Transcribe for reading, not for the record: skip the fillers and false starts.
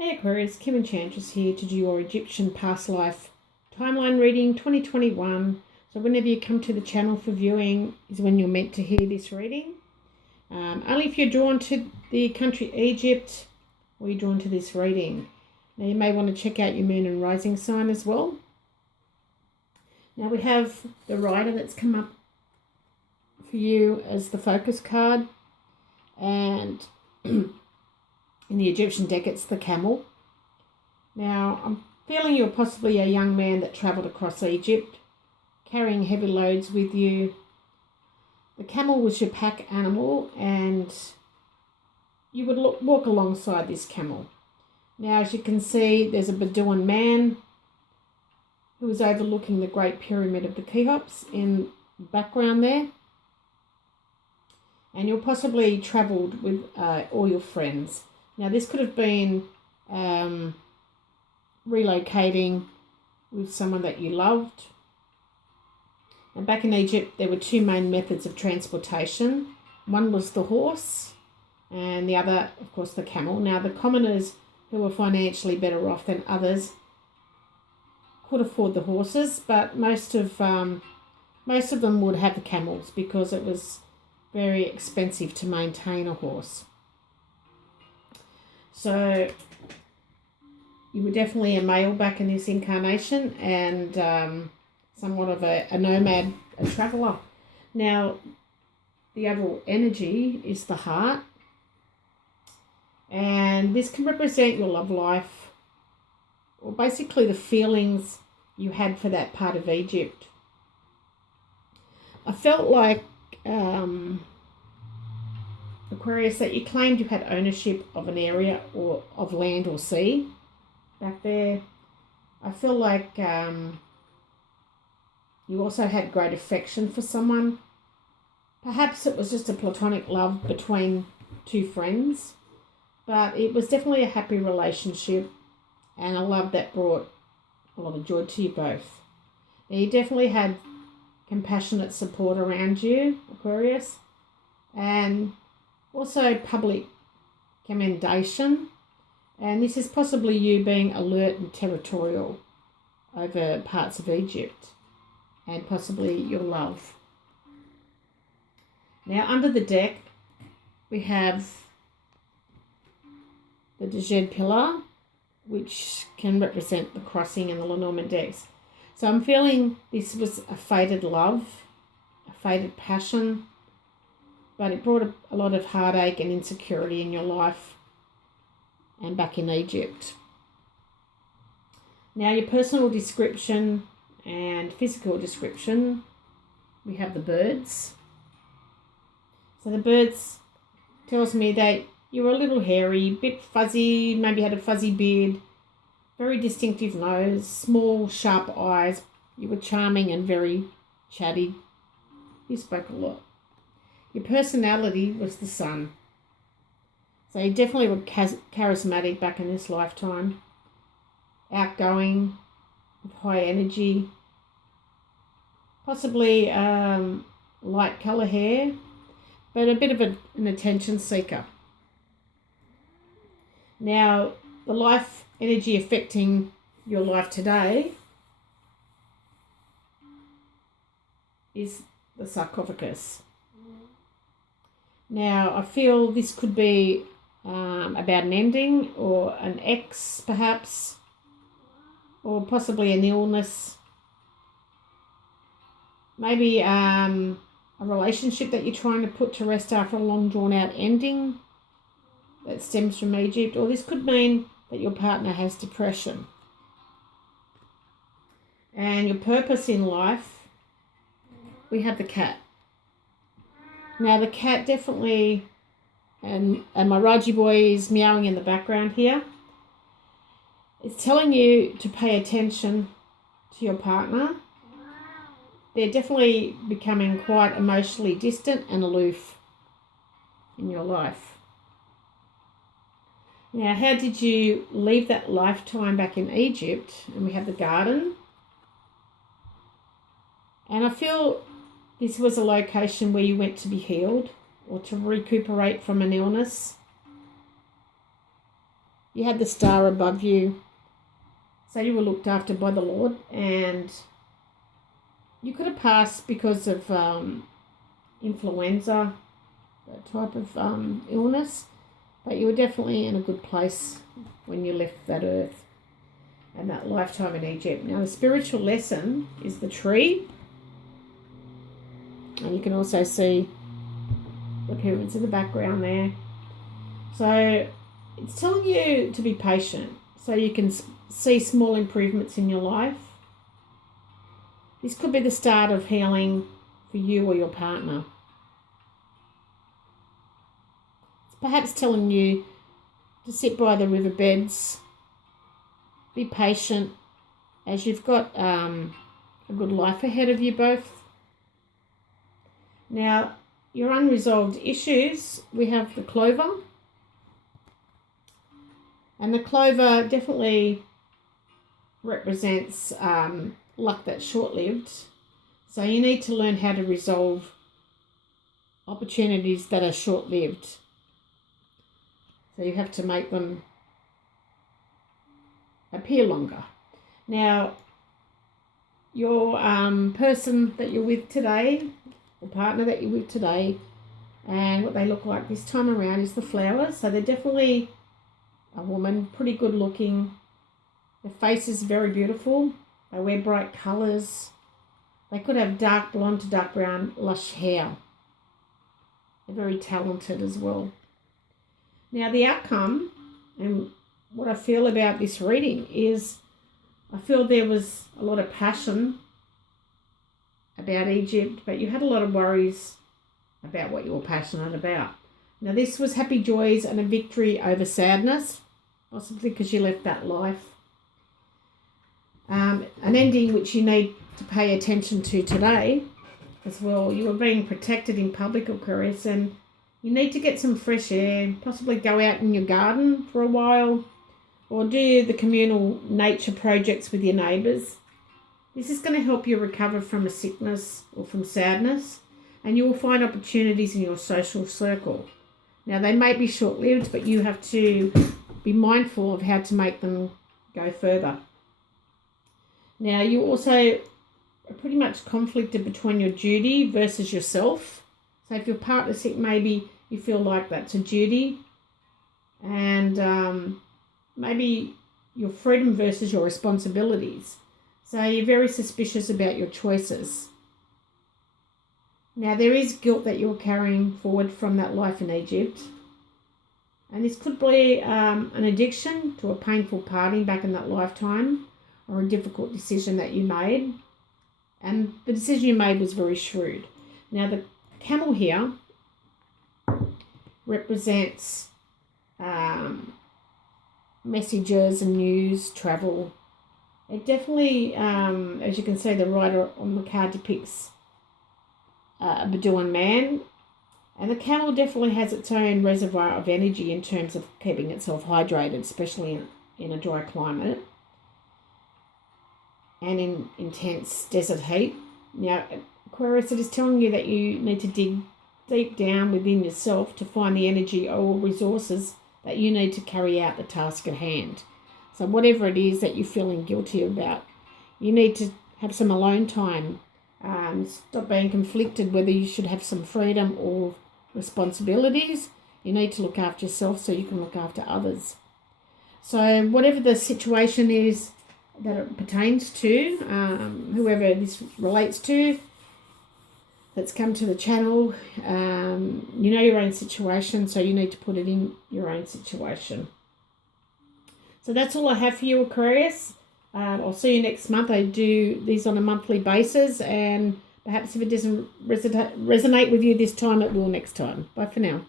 Hey Aquarius, Kim Enchantress here to do your Egyptian past life timeline reading 2021. So whenever you come to the channel for viewing is when you're meant to hear this reading. Only if you're drawn to the country Egypt or you're drawn to this reading. Now you may want to check out your moon and rising sign as well. Now we have the Rider that's come up for you as the focus card, and in the Egyptian deck, it's the Camel. Now, I'm feeling you're possibly a young man that travelled across Egypt, carrying heavy loads with you. The camel was your pack animal, and you would walk alongside this camel. Now, as you can see, there's a Bedouin man who is overlooking the Great Pyramid of the Cheops in the background there. And you're possibly travelled with all your friends. Now, this could have been relocating with someone that you loved. And back in Egypt, there were two main methods of transportation. One was the horse, and the other, of course, the camel. Now, the commoners who were financially better off than others could afford the horses, but most of them would have the camels because it was very expensive to maintain a horse. So you were definitely a male back in this incarnation, and somewhat of a nomad, a traveller. Now, the overall energy is the heart, and this can represent your love life, or basically the feelings you had for that part of Egypt. I felt like Aquarius, that you claimed you had ownership of an area or of land or sea back there. I feel like you also had great affection for someone. Perhaps it was just a platonic love between two friends, but it was definitely a happy relationship and a love that brought a lot of joy to you both. Now, you definitely had compassionate support around you, Aquarius, and also public commendation, and this is possibly you being alert and territorial over parts of Egypt and possibly your love. Now, under the deck, we have the Djed pillar, which can represent the crossing and the Lenormand decks. So I'm feeling this was a fated love, a fated passion, but it brought a lot of heartache and insecurity in your life and back in Egypt. Now, your personal description and physical description, we have the birds. So the birds tells me that you were a little hairy, a bit fuzzy, maybe had a fuzzy beard, very distinctive nose, small, sharp eyes. You were charming and very chatty. You spoke a lot. Your personality was the sun. So you definitely were charismatic back in this lifetime. Outgoing, with high energy. Possibly light colour hair, but a bit of an attention seeker. Now, the life energy affecting your life today is the sarcophagus. Now, I feel this could be about an ending or an ex, perhaps, or possibly an illness. Maybe a relationship that you're trying to put to rest after a long, drawn-out ending that stems from Egypt, or this could mean that your partner has depression. And your purpose in life, we have the cat. Now, the cat definitely, and my Raji boy is meowing in the background here. It's telling you to pay attention to your partner. They're definitely becoming quite emotionally distant and aloof in your life. Now, how did you leave that lifetime back in Egypt? And we have the garden. And I feel this was a location where you went to be healed or to recuperate from an illness. you had the star above you, so you were looked after by the Lord, and you could have passed because of influenza, that type of illness, but you were definitely in a good place when you left that earth and that lifetime in Egypt. Now, the spiritual lesson is the tree, and you can also see the pyramids in the background there. So it's telling you to be patient so you can see small improvements in your life. This could be the start of healing for you or your partner. It's perhaps telling you to sit by the riverbeds, be patient, as you've got a good life ahead of you both. Now, your unresolved issues, we have the clover. And the clover definitely represents luck that's short-lived. So you need to learn how to resolve opportunities that are short-lived. So you have to make them appear longer. Now, your person that you're with today, the partner that you're with today, and what they look like this time around is the flowers. So they're definitely a woman, pretty good looking. Their face is very beautiful. They wear bright colours. They could have dark blonde to dark brown, lush hair. They're very talented as well. Now, the outcome and what I feel about this reading is I feel there was a lot of passion about Egypt, but you had a lot of worries about what you were passionate about. Now, this was happy joys and a victory over sadness, possibly because you left that life. An ending which you need to pay attention to today as well. You were being protected in public, Aquarius, and you need to get some fresh air, possibly go out in your garden for a while, or do the communal nature projects with your neighbours. This is going to help you recover from a sickness or from sadness, and you will find opportunities in your social circle. Now, they may be short-lived, but you have to be mindful of how to make them go further. Now, you also are pretty much conflicted between your duty versus yourself. So if your partner's sick, maybe you feel like that's a duty, and maybe your freedom versus your responsibilities. So you're very suspicious about your choices. Now, there is guilt that you're carrying forward from that life in Egypt. And this could be an addiction to a painful parting back in that lifetime, or a difficult decision that you made. And the decision you made was very shrewd. Now, the camel here represents messages and news, travel. It definitely, as you can see, the rider on the card depicts a Bedouin man, and the camel definitely has its own reservoir of energy in terms of keeping itself hydrated, especially in a dry climate and in intense desert heat. Now, Aquarius, it is telling you that you need to dig deep down within yourself to find the energy or resources that you need to carry out the task at hand. So whatever it is that you're feeling guilty about, you need to have some alone time. Stop being conflicted whether you should have some freedom or responsibilities. You need to look after yourself so you can look after others. So whatever the situation is that it pertains to, whoever this relates to, that's come to the channel, you know your own situation, so you need to put it in your own situation. So that's all I have for you, Aquarius. I'll see you next month. I do these on a monthly basis, and perhaps if it doesn't resonate with you this time, it will next time. Bye for now.